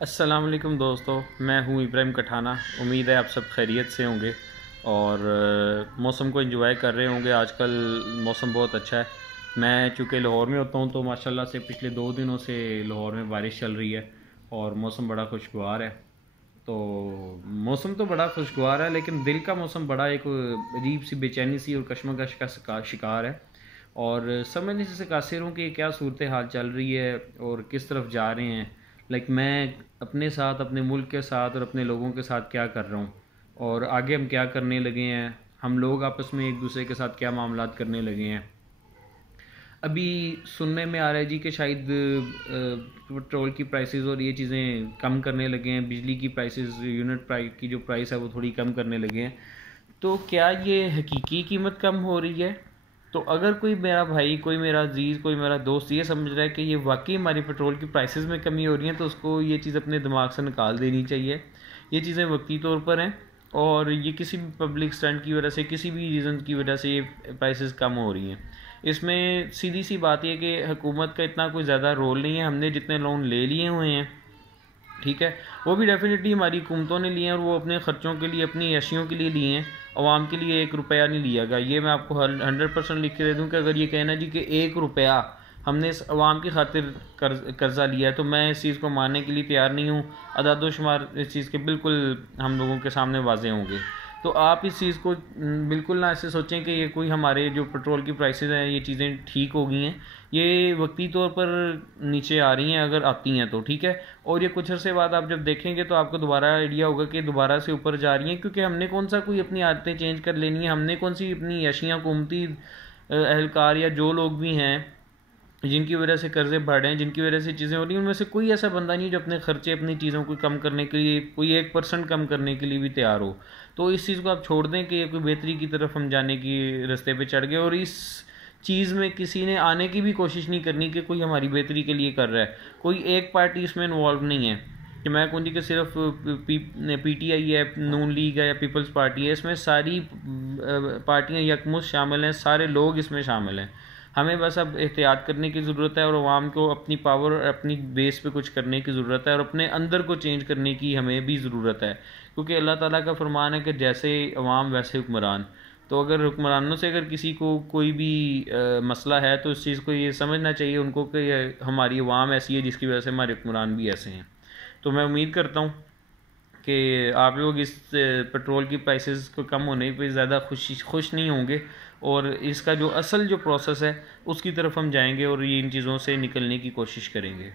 अस्सलाम वालेकुम दोस्तों, मैं हूँ इब्राहिम कठाना। उम्मीद है आप सब खैरियत से होंगे और मौसम को एंजॉय कर रहे होंगे। आजकल मौसम बहुत अच्छा है। मैं चूँकि लाहौर में होता हूँ तो माशाल्लाह से पिछले 2 दिनों से लाहौर में बारिश चल रही है और मौसम बड़ा खुशगवार है। तो मौसम तो बड़ा खुशगवार है, लेकिन दिल का मौसम बड़ा एक अजीब सी बेचैनी सी और कशमकश का शिकार है। और समझ नहीं से कासिर हूँ कि क्या सूरत हाल चल रही है और किस तरफ जा रहे हैं। मैं अपने साथ, अपने मुल्क के साथ और अपने लोगों के साथ क्या कर रहा हूँ और आगे हम क्या करने लगे हैं। हम लोग आपस में एक दूसरे के साथ क्या मामलात करने लगे हैं। अभी सुनने में आ रहा है जी कि शायद पेट्रोल की प्राइसेस और ये चीज़ें कम करने लगे हैं। बिजली की प्राइसेस, यूनिट प्राइस की जो प्राइस है वो थोड़ी कम करने लगे हैं। तो क्या ये हकीकी कीमत कम हो रही है? तो अगर कोई मेरा भाई, कोई मेरा अजीज़, कोई मेरा दोस्त ये समझ रहा है कि ये वाकई हमारी पेट्रोल की प्राइसेस में कमी हो रही है, तो उसको ये चीज़ अपने दिमाग से निकाल देनी चाहिए। ये चीज़ें वक्ती तौर पर हैं और ये किसी भी पब्लिक स्टंट की वजह से, किसी भी रीज़न की वजह से ये प्राइसेस कम हो रही हैं। इसमें सीधी सी बात यह कि हुकूमत का इतना कोई ज़्यादा रोल नहीं है। हमने जितने लोन ले लिए हुए हैं, ठीक है, वो भी डेफिनेटली हमारी हुकूमतों ने लिए हैं और वो अपने ख़र्चों के लिए, अपनी यशियों के लिए लिए हैं। अवाम के लिए 1 रुपया नहीं लिया गया। ये मैं आपको 100% लिख के दे दूँ कि अगर ये कहना जी कि 1 रुपया हमने इस अवाम की खातिर कर्ज़ा लिया है, तो मैं इस चीज़ को मानने के लिए तैयार नहीं हूँ। अदाद-ओ-शुमार इस चीज़ के बिल्कुल हम लोगों के सामने वाज़े होंगे। तो आप इस चीज़ को बिल्कुल ना ऐसे सोचें कि ये कोई हमारे जो पेट्रोल की प्राइसेस हैं ये चीज़ें ठीक हो गई हैं। ये वक्ती तौर पर नीचे आ रही हैं, अगर आती हैं तो ठीक है। और ये कुछ अरसे बाद आप जब देखेंगे तो आपको दोबारा आइडिया होगा कि दोबारा से ऊपर जा रही हैं, क्योंकि हमने कौन सा कोई अपनी आदतें चेंज कर लेनी है। हमने कौन सी अपनी यशियाँ, हुकूमती एहलकार या जो लोग भी हैं जिनकी वजह से कर्ज़े बढ़ रहे हैं, जिनकी वजह से चीज़ें हो रही हैं, उनमें से कोई ऐसा बंदा नहीं जो अपने खर्चे, अपनी चीज़ों को कम करने के लिए, कोई 1% कम करने के लिए भी तैयार हो। तो इस चीज़ को आप छोड़ दें कि ये कोई बेहतरी की तरफ हम जाने की रास्ते पे चढ़ गए और इस चीज़ में किसी ने आने की भी कोशिश नहीं करनी कि कोई हमारी बेहतरी के लिए कर रहा है। कोई एक पार्टी इसमें इन्वॉल्व नहीं है कि मैं कहूँ कि सिर्फ PTI है, नून लीग है या पीपल्स पार्टी है। इसमें सारी पार्टियाँ यकमुश्त शामिल हैं, सारे लोग इसमें शामिल हैं। हमें बस अब एहतियात करने की ज़रूरत है और अवाम को अपनी पावर और अपनी बेस पे कुछ करने की ज़रूरत है और अपने अंदर को चेंज करने की हमें भी ज़रूरत है, क्योंकि अल्लाह ताला का फरमान है कि जैसे अवाम वैसे हुक्मरान। तो अगर हुक्मरानों से अगर किसी को कोई भी मसला है तो इस चीज़ को ये समझना चाहिए उनको कि हमारी अवाम ऐसी है जिसकी वजह से हमारे हुक्मरान भी ऐसे हैं। तो मैं उम्मीद करता हूँ कि आप लोग इस पेट्रोल की प्राइसेस को कम होने पे ज़्यादा खुश नहीं होंगे और इसका जो असल जो प्रोसेस है उसकी तरफ हम जाएंगे और ये इन चीज़ों से निकलने की कोशिश करेंगे।